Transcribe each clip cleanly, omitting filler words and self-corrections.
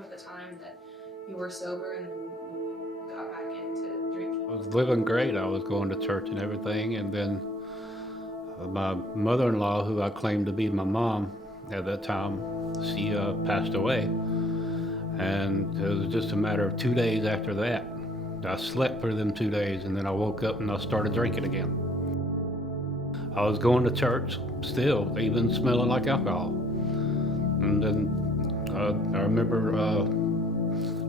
of the time that you were sober and then you got back into drinking? I was living great. I was going to church and everything, and then my mother-in-law, who I claimed to be my mom at that time, she passed away, and it was just a matter of 2 days after that. I slept for them 2 days, and then I woke up and I started drinking again. I was going to church still, even smelling like alcohol. And then I remember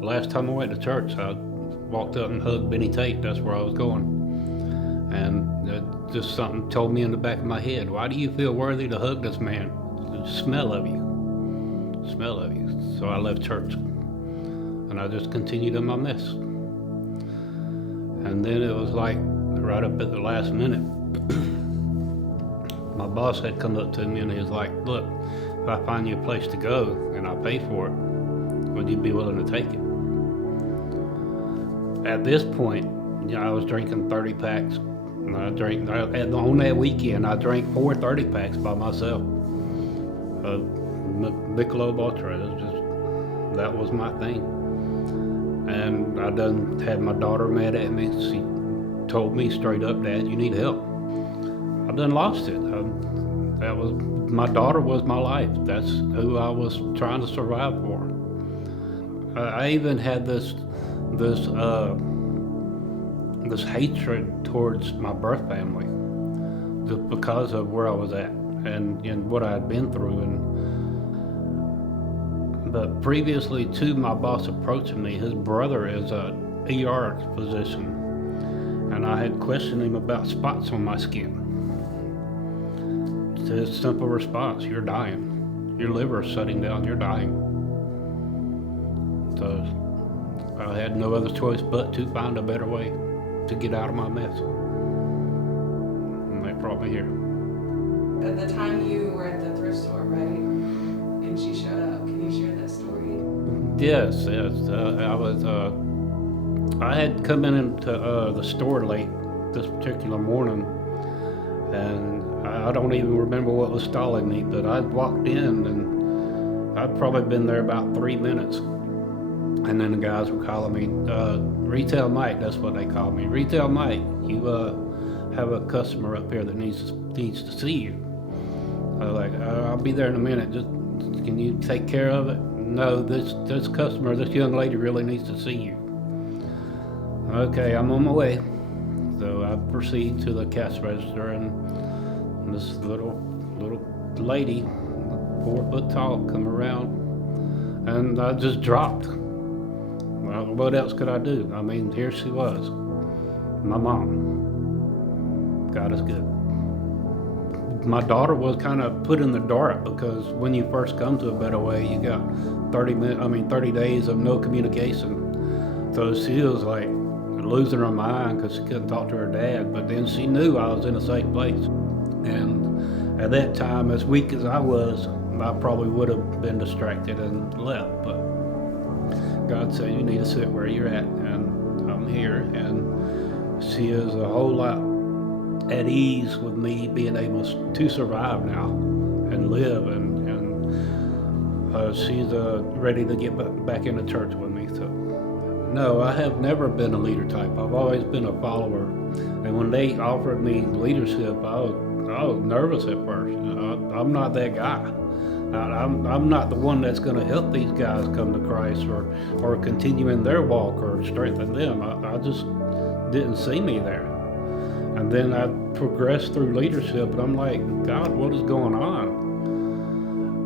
last time I went to church, I walked up and hugged Benny Tate. That's where I was going. And just something told me in the back of my head, why do you feel worthy to hug this man? The smell of you. Smell of you. So I left church. And I just continued in my mess. And then it was like right up at the last minute, my boss had come up to me and he was like, look, if I find you a place to go and I pay for it, would you be willing to take it? At this point, I was drinking 30 packs. And on that weekend, I drank 4 30 packs by myself. Michelob Ultra, that was my thing. And I done had my daughter mad at me. She told me straight up, Dad, you need help. I done lost it. My daughter was my life. That's who I was trying to survive for. I even had this hatred towards my birth family, just because of where I was at and what I had been through. But previously to my boss approaching me, his brother is a ER physician, and I had questioned him about spots on my skin. His simple response, you're dying. Your liver is shutting down, you're dying. So I had no other choice but to find a better way to get out of my mess. And they brought me here. At the time you were at the thrift store, right? And she showed up. Can you share that story? Yes. I had come into the store late this particular morning, and I don't even remember what was stalling me, but I walked in and I'd probably been there about 3 minutes. And then the guys were calling me, Retail Mike, that's what they call me. Retail Mike, you have a customer up here that needs to see you. I was like, I'll be there in a minute. Just can you take care of it? No, this customer, this young lady really needs to see you. Okay, I'm on my way. So I proceed to the cash register, and this little lady, 4 foot tall, come around, and I just dropped. Well, what else could I do? I mean, here she was, my mom. God is good. My daughter was kind of put in the dark, because when you first come to A Better Way, you got 30 days of no communication. So she was like losing her mind because she couldn't talk to her dad, but then she knew I was in a safe place. And at that time, as weak as I was, I probably would have been distracted and left, but God said, you need to sit where you're at, and I'm here. And she is a whole lot at ease with me being able to survive now and live, and she's ready to get back into church with me. So no, I have never been a leader type. I've always been a follower, and when they offered me leadership, I was nervous at first. I'm not that guy. I'm not the one that's going to help these guys come to Christ or continue in their walk or strengthen them. I just didn't see me there. And then I progressed through leadership, and I'm like, God, what is going on?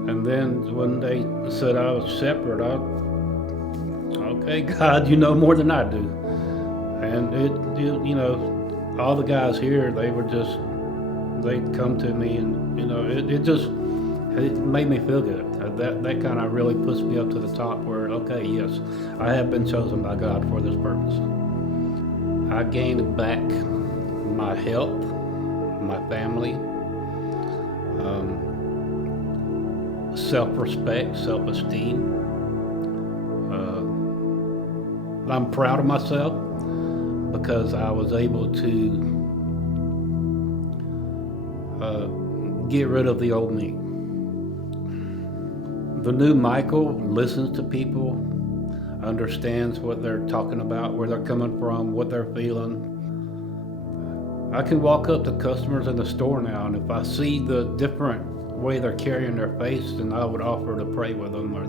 And then when they said I was separate, okay, God, you know more than I do. And all the guys here, they'd come to me, and it made me feel good. That kind of really pushed me up to the top where, okay, yes, I have been chosen by God for this purpose. I gained back my health, my family, self-respect, self-esteem. I'm proud of myself because I was able to get rid of the old me. The new Michael listens to people, understands what they're talking about, where they're coming from, what they're feeling. I can walk up to customers in the store now, and if I see the different way they're carrying their face, then I would offer to pray with them, or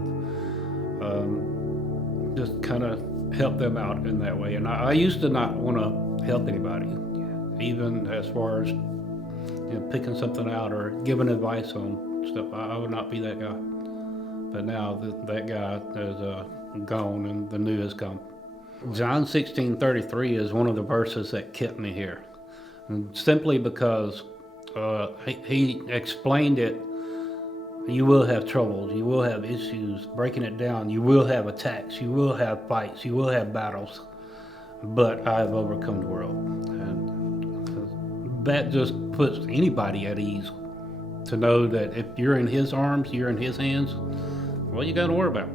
just kind of help them out in that way. And I used to not want to help anybody, even as far as picking something out or giving advice on stuff. I would not be that guy. But now that guy is gone and the new has come. John 16:33 is one of the verses that kept me here. And simply because he explained it. You will have troubles, you will have issues, breaking it down, you will have attacks, you will have fights, you will have battles, but I have overcome the world. And that just puts anybody at ease to know that if you're in his arms, you're in his hands, what you got to worry about?